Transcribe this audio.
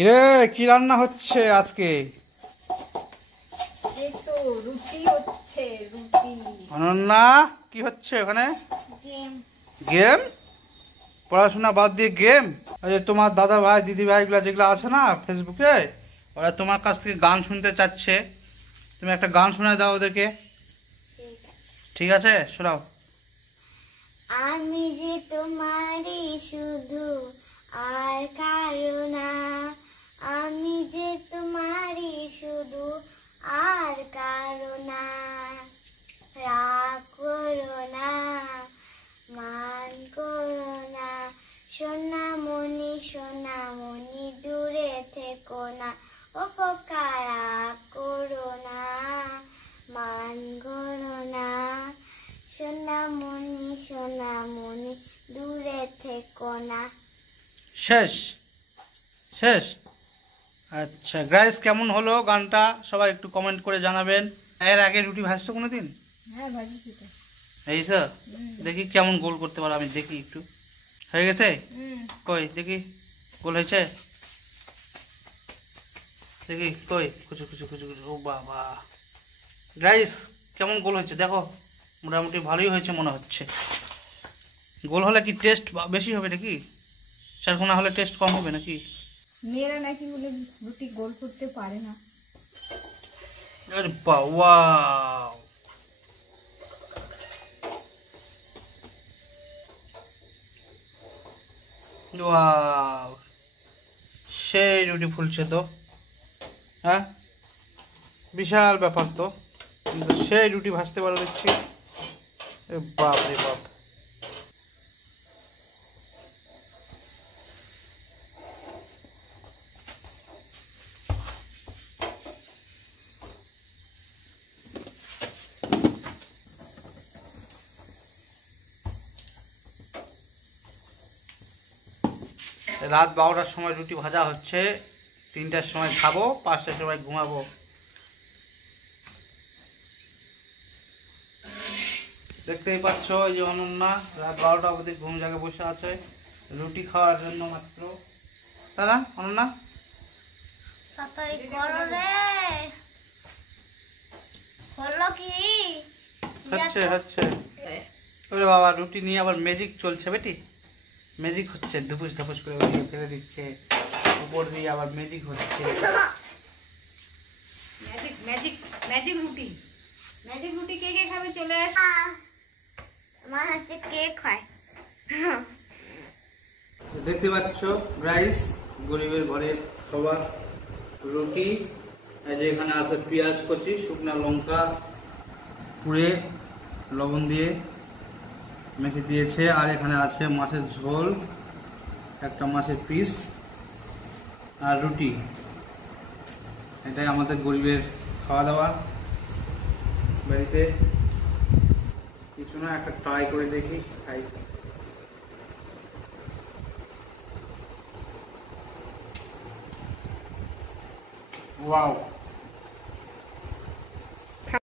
কিরে, কি রান্না হচ্ছে আজকে? এই তো রুটি হচ্ছে, রুটি। অনন্যা, কি হচ্ছে ওখানে? গেম। গেম? পড়াশোনা বাদ দিয়ে গেম? আরে তোমার দাদা ভাই দিদি ভাইগুলো যেগুলো আছে না ফেসবুকে, ওরা তোমার কাছ থেকে গান শুনতে চাচ্ছে। তুমি একটা গান শোনায় দাও ওদেরকে। ঠিক আছে, শোনাও। আমি যে তোমারই শুধু আর কারো না, আমি যে তোমারই শুধু আর কারো না, রাগ করো না, মান করো না, সোনামণি দূরে থেকো না, ও খোকা রাগ করো না, মান করো না, সোনামণি দূরে থেকো না। শেষ? শেষ? আচ্ছা গাইস, কেমন হলো গানটা সবাই একটু কমেন্ট করে জানাবেন। এর আগে রুটি ভাজছো কোনোদিন? হ্যাঁ, ভাজি তো। এই স্যার, দেখি কেমন গোল করতে পারো, আমি দেখি একটু। হয়ে গেছে? কই দেখি, গোল হয়েছে? দেখি কই, কুচু কুচু কুচু কুচু, ও বাবা। গাইস, কেমন গোল হয়েছে দেখো, মোটামুটি ভালোই হয়েছে মনে হচ্ছে। গোল হলে কি টেস্ট বেশি হবে নাকি? চারকোনা হলে টেস্ট কম হবে নাকি? মেয়েরা নাকি বলে রুটি গোল করতে পারে না। আরে ওয়াও, ওয়াও, সেই রুটি ফুলছে তো। হ্যাঁ, বিশাল ব্যাপার তো, কিন্তু সেই রুটি ভাজতে পারো দেখছি। বাপ রে বাপ। রাত 12টার সময় রুটি ভাজা হচ্ছে, 3টার সময় খাবো, 5টার সময় ঘুমাবো। দেখতেই পাচ্ছ, এই যে অনন্যা রাত 12টা অবধি ঘুম জায়গা বসে আছে রুটি খাওয়ার জন্য মাত্র। তাই না অনন্যা? হচ্ছে হচ্ছে। ওরে বাবা, রুটি নিয়ে আবার ম্যাজিক চলছে বেটি, ম্যাজিক হচ্ছে, ধুপুস ধুপুস করে ওদিকে ফেলে দিচ্ছে, উপর দিয়ে আবার ম্যাজিক হচ্ছে। ম্যাজিক ম্যাজিক ম্যাজিক রুটি, ম্যাজিক রুটি কে কে খাবে চলে আস। আমার হাতে কেক হয়। দেখতে পাচ্ছ রাইস, গরিবের ঘরের খাবার, রুটি। এই যে এখানে আছে পেঁয়াজ কচি, শুকনা লঙ্কা পুড়ে লবণ দিয়ে মেখে দিয়েছে, আর এখানে আছে মাছের ঝোল, একটা মাছের পিস আর রুটি। এটাই আমাদের গরিবের খাওয়া দাওয়া বাড়িতে। কিছু না, একটা ট্রাই করে দেখি, খাই। ওয়াও।